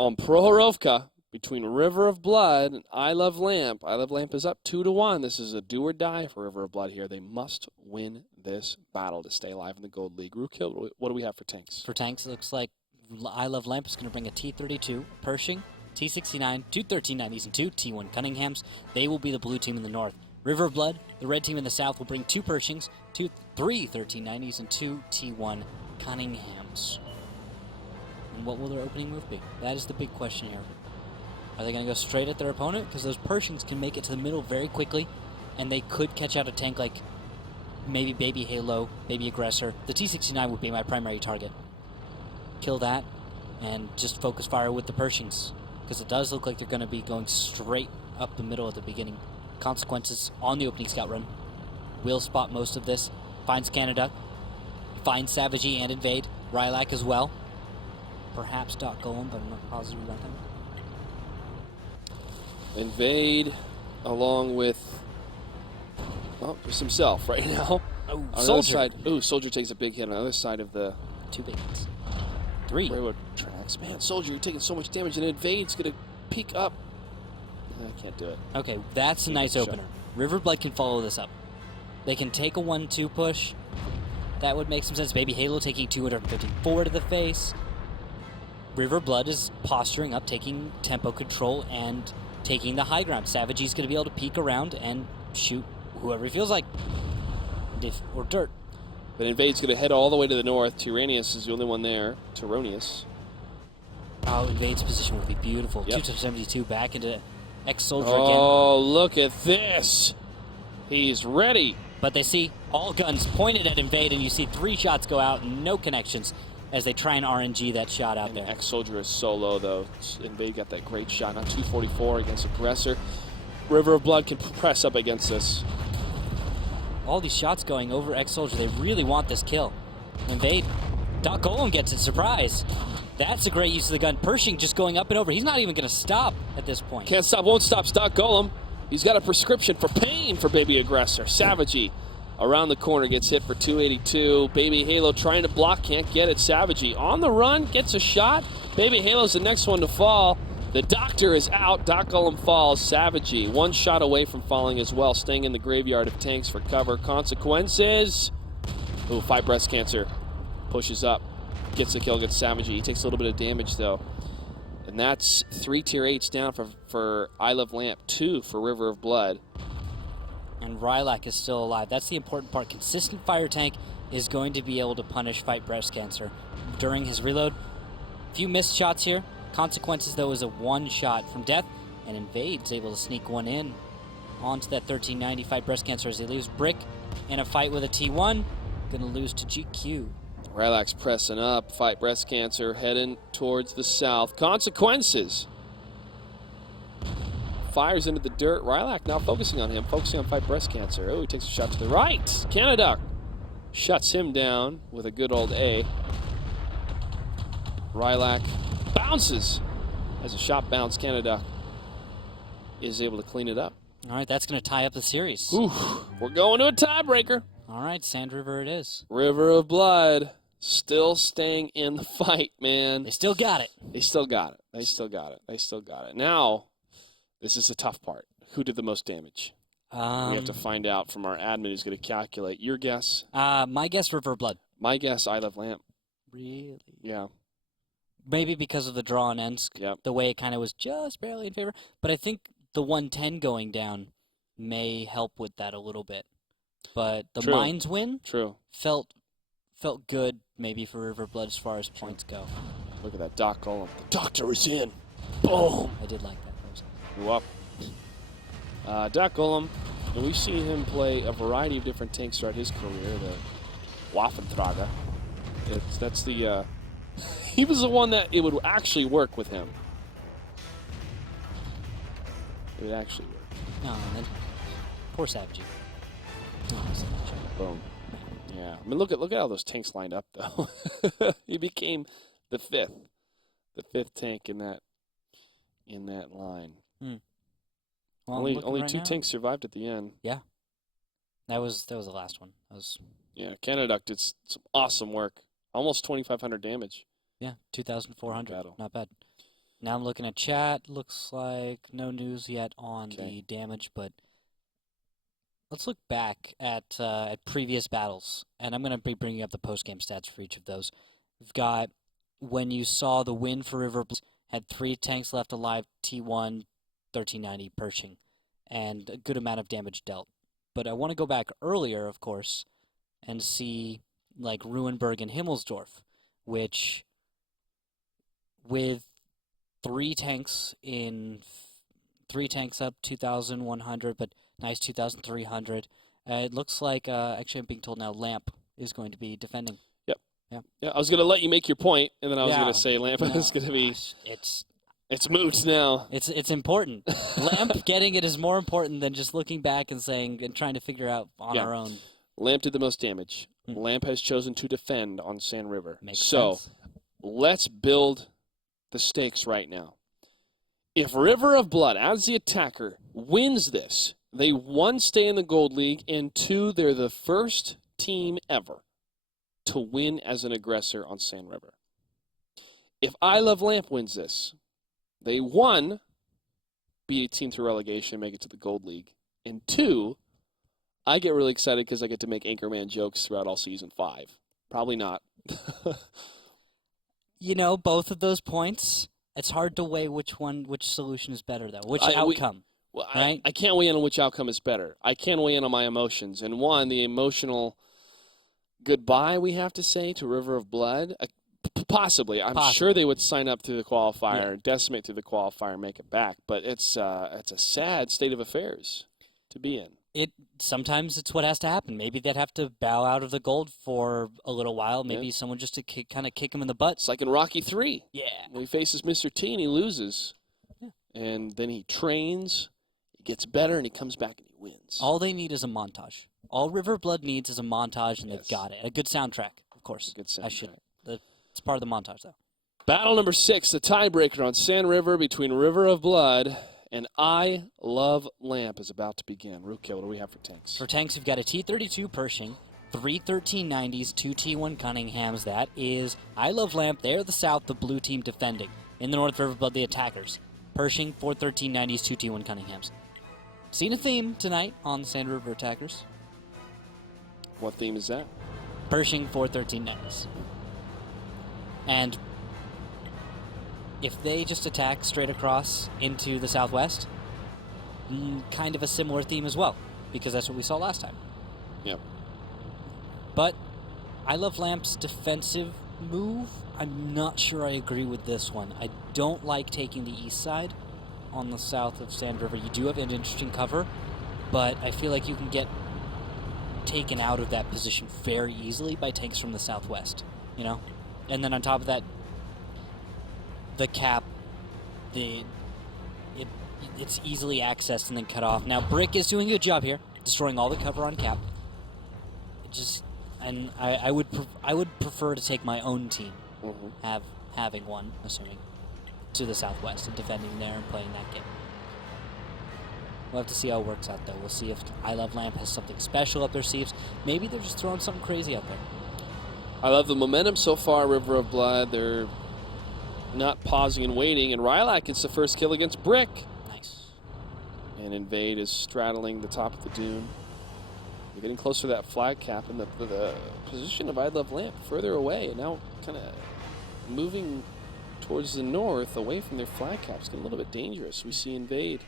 on Prohorovka between River of Blood and I Love Lamp. I Love Lamp is up 2-1. This is a do or die for River of Blood here. They must win this battle to stay alive in the Gold League. Rookhill, what do we have for tanks? For tanks, it looks like I Love Lamp is going to bring a T-32, Pershing, T-69, 2 1390s, and 2 T1 Cunninghams. They will be the blue team in the north. River of Blood, the red team in the south, will bring 2 Pershings, 3 1390s, and 2 T1 Cunninghams. And what will their opening move be? That is the big question here. Are they going to go straight at their opponent? Because those Pershings can make it to the middle very quickly, and they could catch out a tank like maybe Baby Halo, Baby Aggressor. The T-69 would be my primary target. Kill that, and just focus fire with the Pershings. Because it does look like they're going to be going straight up the middle at the beginning. Consequences on the opening scout run. Will spot most of this. Finds Canada. Finds Savagey and Invade. Rylak as well. Perhaps Doc Golem, but I'm not positive about him. Invade, along with, just himself right now. Oh, on the Soldier. other side, Soldier takes a big hit on the other side of the 2 big hits. 3. railroad tracks. Man, Soldier, you're taking so much damage, and Invade's going to peek up. I can't do it. Okay, that's a nice Shot. opener. River Blood can follow this up. They can take a 1-2 push. That would make some sense. Baby Halo taking 254 to the face. River Blood is posturing up, taking tempo control, and taking the high ground. Savagey's going to be able to peek around and shoot whoever he feels like. Or dirt. But Invade's going to head all the way to the north. Tyrannius is the only one there. Tyronius. Oh, Invade's position would be beautiful. Yep. 272 back into Ex-Soldier again. Oh, look at this. He's ready. But they see all guns pointed at Invade, and you see 3 shots go out, no connections, as they try and RNG that shot out there. Ex-Soldier is so low, though. Invade got that great shot. Now 244 against Aggressor. River of Blood can press up against this. All these shots going over Ex-Soldier. They really want this kill. Invade Doc Golem gets it. Surprise. That's a great use of the gun. Pershing just going up and over. He's not even going to stop at this point. Can't stop, won't stop. Doc Golem. He's got a prescription for pain for Baby Aggressor. Savagey around the corner gets hit for 282. Baby Halo trying to block, can't get it. Savagey on the run, gets a shot. Baby Halo's the next one to fall. The Doctor is out. Doc Golem falls. Savagey, one shot away from falling as well, staying in the graveyard of tanks for cover. Consequences. Ooh, 5 breast cancer. Pushes up. Gets the kill against Savagey. He takes a little bit of damage, though. And that's 3 tier 8s down for I Love Lamp, 2 for River of Blood. And Rylak is still alive. That's the important part. Consistent fire tank is going to be able to punish Fight Breast Cancer during his reload. Few missed shots here. Consequences, though, is a 1 shot from death. And Invade's able to sneak one in onto that 1390 Fight Breast Cancer as he leaves Brick in a fight with a T1. Gonna lose to GQ. Rylak's pressing up. Fight Breast Cancer heading towards the south. Consequences. Fires into the dirt. Rylak now focusing on him, focusing on Fight Breast Cancer. Oh, he takes a shot to the right. Canada shuts him down with a good old A. Rylak bounces. As a shot bounce, Canada is able to clean it up. All right, that's going to tie up the series. Ooh, we're going to a tiebreaker. All right, Sand River it is. River of Blood still staying in the fight, man. They still got it. They still got it. They still got it. They still got it. Now, this is the tough part. Who did the most damage? We have to find out from our admin who's going to calculate. Your guess? My guess, River of Blood. My guess, I Love Lamp. Really? Yeah. Maybe because of the draw on Ensk, Yep. the way it kind of was just barely in favor. But I think the 110 going down may help with that a little bit. But the True. Mines win True. felt good maybe for River of Blood as far as points go. Look at that Doc Golem. The Doctor is in. Boom. I did like that. You're up. Doc Golem, and we've seen him play a variety of different tanks throughout his career. The Waffentrager. That's the... he was the one that it would actually work with him. It would actually work. No, and then poor Savagey. Boom. Yeah. I mean, look at how those tanks lined up, though. He became the fifth tank in that line. Well, Only right 2 now, tanks survived at the end. Yeah. That was the last one. That was Canada did some awesome work. Almost 2,500 damage. 2,400. Battle. Not bad. Now I'm looking at chat. Looks like no news yet on the damage, but let's look back at previous battles, and I'm going to be bringing up the post-game stats for each of those. We've got when you saw the win for River had 3 tanks left alive, T1, 1390 Pershing, and a good amount of damage dealt. But I want to go back earlier, of course, and see like Ruenberg and Himmelsdorf, which with 3 tanks up 2,100, but nice 2,300. It looks like actually I'm being told now Lamp is going to be defending. Yeah, I was going to let you make your point, and then I was going to say Lamp is going to be... Gosh, It's moot now. It's important. Lamp getting it is more important than just looking back and saying and trying to figure out on our own. Lamp did the most damage. Lamp has chosen to defend on Sand River. Makes sense. Let's build the stakes right now. If River of Blood, as the attacker, wins this, they 1, stay in the Gold League, and 2, they're the first team ever to win as an aggressor on Sand River. If I Love Lamp wins this, they 1, beat a team through relegation, make it to the Gold League, and 2, I get really excited because I get to make Anchorman jokes throughout all season 5. Probably not. Both of those points, it's hard to weigh which solution is better, though. Which outcome, right? I can't weigh in on which outcome is better. I can weigh in on my emotions. And one, the emotional goodbye we have to say to River of Blood. Possibly. I'm sure they would sign up through the qualifier, decimate through the qualifier, make it back. But it's a sad state of affairs to be in. Sometimes it's what has to happen. Maybe they'd have to bow out of the gold for a little while. Maybe someone just to kind of kick him in the butt. It's like in Rocky 3. Yeah. When he faces Mr. T and he loses. Yeah. And then he trains, he gets better, and he comes back and he wins. All they need is a montage. All River Blood needs is a montage, and they've got it. A good soundtrack, of course. A good soundtrack. It's part of the montage, though. Battle number 6, the tiebreaker on Sand River between River of Blood and I Love Lamp is about to begin. Rookie, what do we have for tanks? For tanks, we've got a T-32 Pershing, 3 1390s, 2 T1 Cunninghams. That is I Love Lamp. They're the South, the blue team defending. In the North, River of Blood, the attackers. Pershing, 4 1390s, 2 T1 Cunninghams. Seen a theme tonight on the Sand River Attackers. What theme is that? Pershing, 4 1390s. And if they just attack straight across into the southwest, kind of a similar theme as well, because that's what we saw last time. Yep. But I Love Lamp's defensive move, I'm not sure I agree with this one. I don't like taking the east side on the south of Sand River. You do have an interesting cover, but I feel like you can get taken out of that position very easily by tanks from the southwest, you know? And then on top of that, the cap, it's easily accessed and then cut off. Now, Brick is doing a good job here, destroying all the cover on cap. I would prefer to take my own team, having one, assuming, to the southwest and defending there and playing that game. We'll have to see how it works out, though. We'll see if I Love Lamp has something special up their sleeves. Maybe they're just throwing something crazy out there. I love the momentum so far, River of Blood. They're not pausing and waiting, and Rylak gets the first kill against Brick. Nice. And Invade is straddling the top of the dune. They're getting closer to that flag cap, and the position of I Love Lamp further away, and now kind of moving towards the north, away from their flag cap. It's getting a little bit dangerous. We see Invade.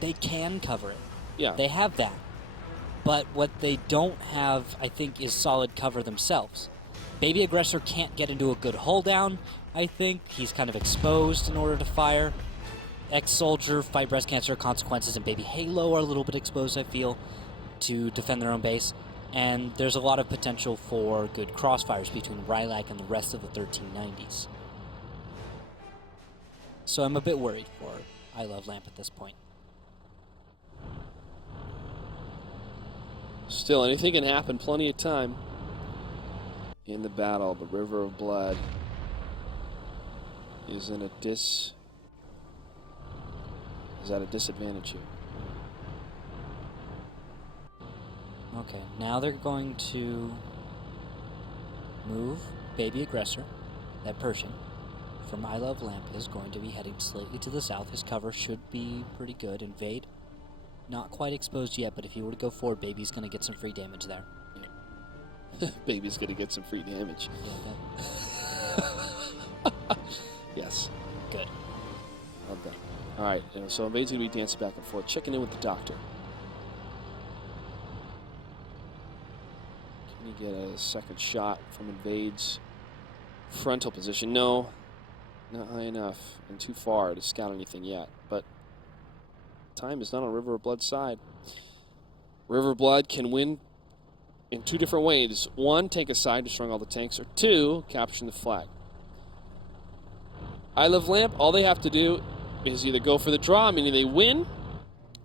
They can cover it. Yeah. They have that. But what they don't have, I think, is solid cover themselves. Baby Aggressor can't get into a good hull down, I think. He's kind of exposed in order to fire. Ex-Soldier, Fight Breast Cancer, Consequences, and Baby Halo are a little bit exposed, I feel, to defend their own base. And there's a lot of potential for good crossfires between Rylak and the rest of the 1390s. So I'm a bit worried for I Love Lamp at this point. Still, anything can happen. Plenty of time in the battle, but River of Blood is at a disadvantage here. Okay, now they're going to move Baby Aggressor, that Persian, from I Love Lamp is going to be heading slightly to the south. His cover should be pretty good. Invade, not quite exposed yet, but if you were to go forward, Baby's going to get some free damage there. Yeah. Baby's going to get some free damage. Yeah, Yes. good. Well done. All right, so Invade's going to be dancing back and forth, checking in with the doctor. Can you get a second shot from Invade's frontal position? No, not high enough and too far to scout anything yet, but time is not on River of Blood's side. River of Blood can win in two different ways. One, take a side, destroying all the tanks, or two, capturing the flag. I Love Lamp, all they have to do is either go for the draw, meaning they win,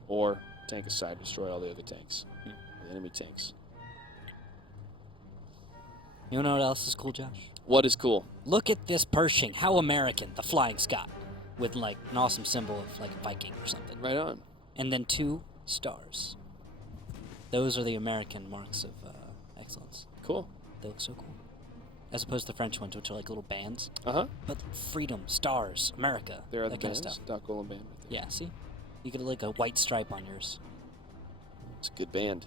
or tank a side, destroy all the other tanks, the enemy tanks. You know what else is cool, Josh? What is cool? Look at this Pershing. How American, the Flying Scot, with like an awesome symbol of like a Viking or something. Right on. And then 2 stars. Those are the American marks of excellence. Cool. They look so cool. As opposed to the French ones, which are like little bands. Uh-huh. But freedom, stars, America, There are that the kind of bands. stuff. Doc Golem Band. Right there. Yeah, see? You get like a white stripe on yours. It's a good band.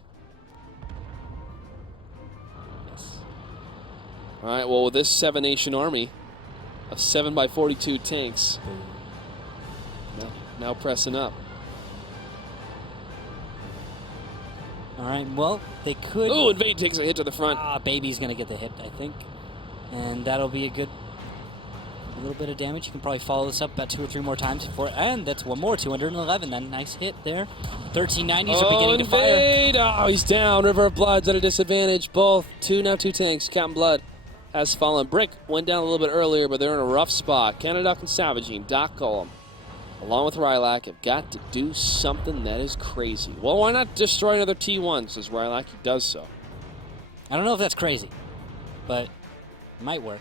Yes. All right, well, with this 7-nation army of 7x42 tanks, now pressing up. All right, well, they could... Oh, Invade takes a hit to the front. Baby's going to get the hit, I think. And that'll be a little bit of damage. You can probably follow this up about 2 or 3 more times before... And that's one more, 211 then. Nice hit there. 1390s are beginning to fire. Invade! Oh, he's down. River of Blood's at a disadvantage. Both. Two tanks. Captain Blood has fallen. Brick went down a little bit earlier, but they're in a rough spot. Canada and Savagine, Doc Golem, along with Rylak, have got to do something that is crazy. Well, why not destroy another T1, says Rylak. He does so. I don't know if that's crazy, but Might work.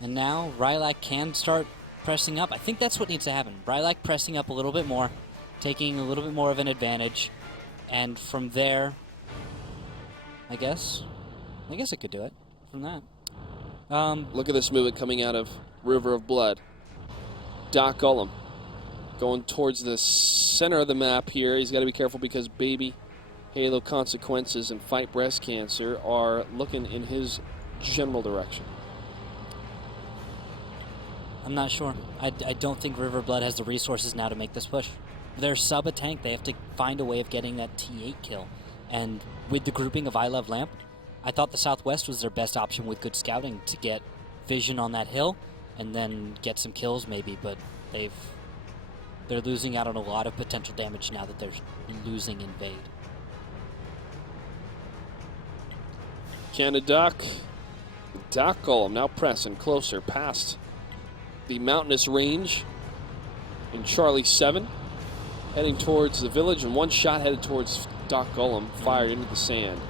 And now Rylak can start pressing up. I think that's what needs to happen. Rylak pressing up a little bit more, taking a little bit more of an advantage. And from there, I guess it could do it from that. Look at this movement coming out of River of Blood. Doc Ullum going towards the center of the map here. He's got to be careful because Baby Halo Consequences and Fight Breast Cancer are looking in his general direction. I'm not sure. I don't think River Blood has the resources now to make this push. They're sub a tank. They have to find a way of getting that T8 kill. And with the grouping of I Love Lamp, I thought the Southwest was their best option with good scouting to get vision on that hill and then get some kills maybe, but they're losing out on a lot of potential damage now that they're losing Invade. Canada Doc Ullum now pressing closer past the mountainous range in Charlie 7, heading towards the village, and one shot headed towards Doc Ullum, fired into the sand.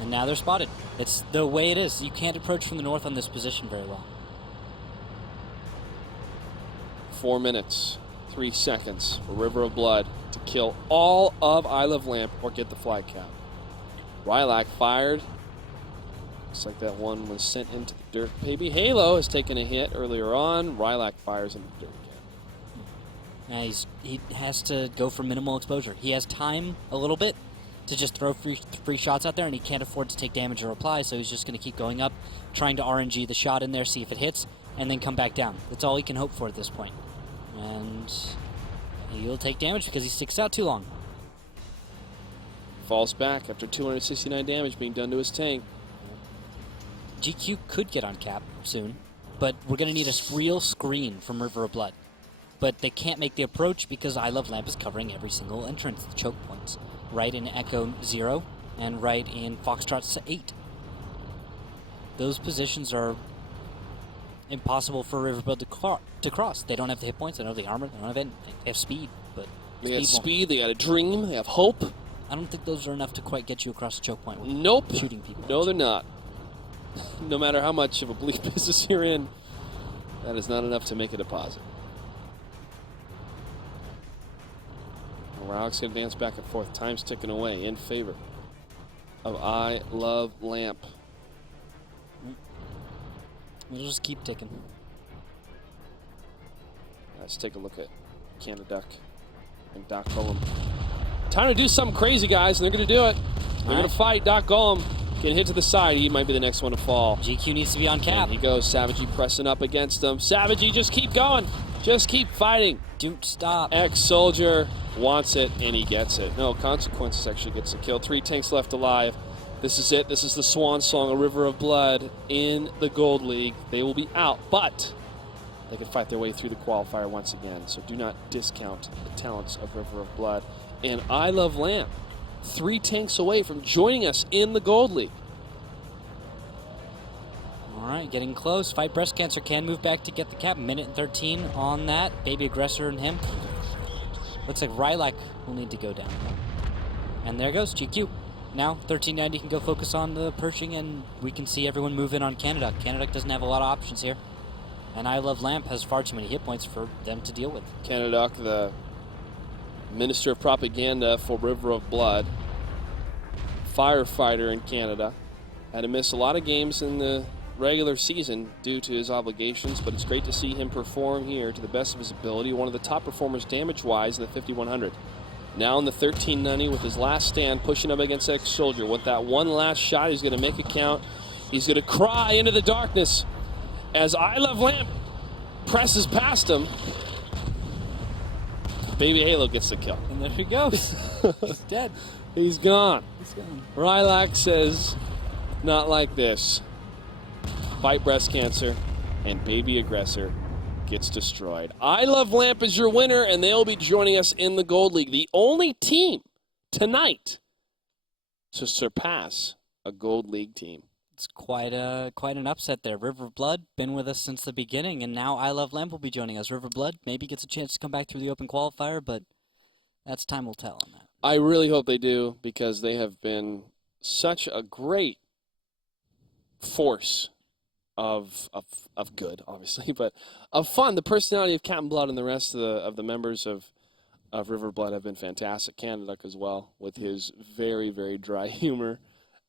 And now they're spotted. It's the way it is. You can't approach from the north on this position very well. 4 minutes, 3 seconds for River of Blood to kill all of I Love Lamp or get the flag cap. Rylak fired. Looks like that one was sent into the dirt. Baby Halo has taken a hit earlier on. Rylak fires into the dirt again. Now he has to go for minimal exposure. He has time a little bit to just throw free shots out there, and he can't afford to take damage or reply, so he's just going to keep going up, trying to RNG the shot in there, see if it hits, and then come back down. That's all he can hope for at this point. And he'll take damage because he sticks out too long. Falls back after 269 damage being done to his tank. GQ could get on cap soon, but we're going to need a real screen from River of Blood. But they can't make the approach because I Love Lamp is covering every single entrance, the choke points. Right in Echo 0 and right in Foxtrot 8. Those positions are impossible for River Blood to cross. They don't have the hit points, they don't have the armor, they don't have anything. They have speed, but they have speed, they got a dream, they have hope. I don't think those are enough to quite get you across the choke point with nope. Shooting people. No, they're not. No matter how much of a bleak business you're in, that is not enough to make a deposit. Alex going to dance back and forth. Time's ticking away in favor of I Love Lamp. We'll just keep ticking. Let's take a look at Canada and Doc Ullum. Time to do something crazy, guys, and they're going to do it. They're going to fight. Doc Ullum getting hit to the side. He might be the next one to fall. GQ needs to be on cap. And he goes. Savagey pressing up against him. Savagey, just keep going. Just keep fighting. Don't stop. Ex-soldier wants it, and he gets it. No, Consequences actually gets the kill. 3 tanks left alive. This is it. This is the swan song, a River of Blood in the Gold League. They will be out, but they can fight their way through the qualifier once again. So do not discount the talents of River of Blood. And I Love Lamp, 3 tanks away from joining us in the Gold League. All right, getting close. Fight Breast Cancer can move back to get the cap. Minute and 13 on that. Baby Aggressor and him. Looks like Rylak will need to go down. And there goes GQ. Now 1390 can go focus on the perching, and we can see everyone move in on Canada. Canada doesn't have a lot of options here. And I Love Lamp has far too many hit points for them to deal with. Canada, the Minister of Propaganda for River of Blood, firefighter in Canada, had to miss a lot of games in the regular season due to his obligations, but it's great to see him perform here to the best of his ability. One of the top performers damage-wise in the 5100. Now in the 1390 with his last stand, pushing up against Ex-Soldier. With that one last shot, he's going to make it count. He's going to cry into the darkness as I Love Lamp presses past him. Baby Halo gets the kill. And there he goes. He's dead. He's gone. He's gone. Rylak says, not like this. Fight Breast Cancer, and Baby Aggressor gets destroyed. I Love Lamp is your winner, and they'll be joining us in the Gold League. The only team tonight to surpass a Gold League team. It's quite an upset there. River of Blood, been with us since the beginning, and now I Love Lamp will be joining us. River of Blood maybe gets a chance to come back through the open qualifier, but that's time will tell on that. I really hope they do, because they have been such a great force of good, obviously, but of fun. The personality of Captain Blood and the rest of the members of River Blood have been fantastic. Canada as well, with his very, very dry humor.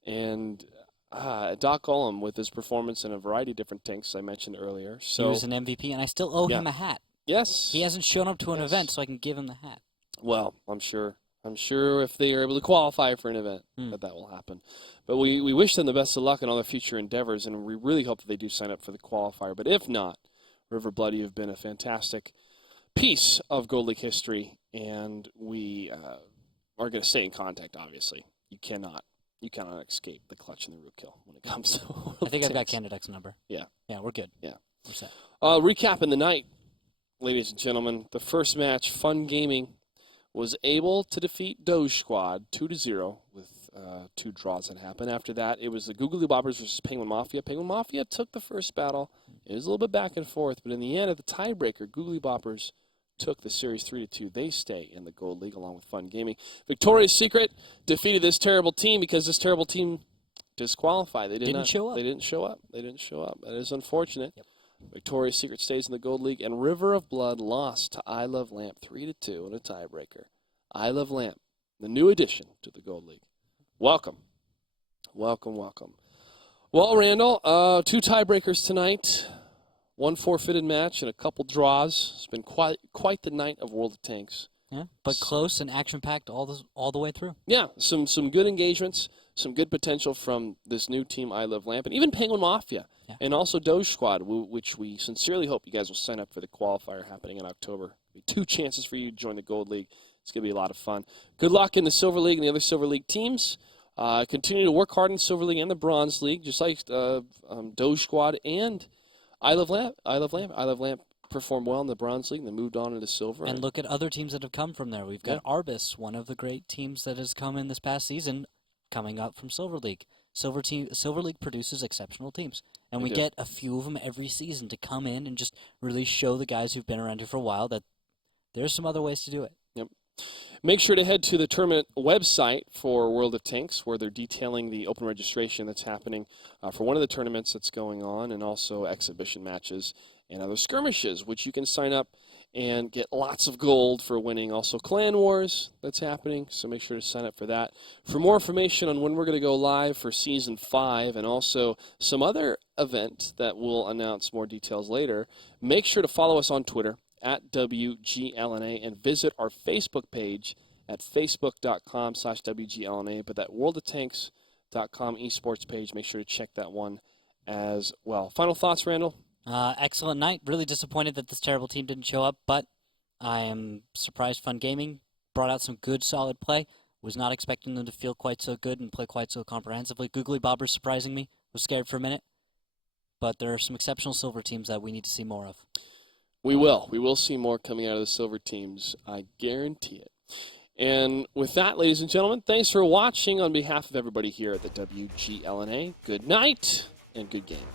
And Doc Ullum with his performance in a variety of different tanks I mentioned earlier. So He was an MVP, and I still owe him a hat. Yes. He hasn't shown up to an event, so I can give him the hat. Well, I'm sure if they are able to qualify for an event, that will happen. But we wish them the best of luck in all their future endeavors, and we really hope that they do sign up for the qualifier. But if not, River Blood, you've been a fantastic piece of Gold League history, and we are going to stay in contact, obviously. You cannot escape the clutch and the root kill when it comes to I think I've got Canadec's number. Yeah. Yeah, we're good. Yeah. We're set. Recapping the night, ladies and gentlemen. The first match, Fun Gaming, was able to defeat Doge Squad 2-0 with 2 draws that happened. After that, it was the Googly Boppers versus Penguin Mafia. Penguin Mafia took the first battle. It was a little bit back and forth, but in the end, at the tiebreaker, Googly Boppers took the series 3-2. They stay in the Gold League along with Fun Gaming. Victoria's Secret defeated this terrible team because this terrible team disqualified. They didn't show up. They didn't show up. That is unfortunate. Yep. Victoria's Secret stays in the Gold League, and River of Blood lost to I Love Lamp 3-2 in a tiebreaker. I Love Lamp, the new addition to the Gold League. Welcome. Welcome. Well, Randall, 2 tiebreakers tonight, 1 forfeited match, and a couple draws. It's been quite the night of World of Tanks. Yeah, but close and action-packed all the way through. Yeah, some good engagements, some good potential from this new team, I Love Lamp, and even Penguin Mafia, and also Doge Squad, which we sincerely hope you guys will sign up for the qualifier happening in October. 2 chances for you to join the Gold League. It's going to be a lot of fun. Good luck in the Silver League and the other Silver League teams. Continue to work hard in the Silver League and the Bronze League, just like Doge Squad and I Love Lamp. I Love Lamp performed well in the Bronze League and then moved on into Silver. And look at other teams that have come from there. We've got Arbus, one of the great teams that has come in this past season, coming up from Silver League. Silver League produces exceptional teams, and we get a few of them every season to come in and just really show the guys who've been around here for a while that there's some other ways to do it. Yep. Make sure to head to the tournament website for World of Tanks, where they're detailing the open registration that's happening for one of the tournaments that's going on, and also exhibition matches and other skirmishes, which you can sign up and get lots of gold for winning. Also Clan Wars that's happening, so make sure to sign up for that. For more information on when we're going to go live for Season 5 and also some other event that we'll announce more details later, make sure to follow us on Twitter at WGLNA and visit our Facebook page at facebook.com/WGLNA, but that worldoftanks.com esports page, make sure to check that one as well. Final thoughts, Randall? Excellent night. Really disappointed that this terrible team didn't show up, but I am surprised Fun Gaming brought out some good, solid play. Was not expecting them to feel quite so good and play quite so comprehensively. Googly Bobbers surprising me. Was scared for a minute. But there are some exceptional silver teams that we need to see more of. We will. We will see more coming out of the silver teams. I guarantee it. And with that, ladies and gentlemen, thanks for watching on behalf of everybody here at the WGLNA. Good night and good game.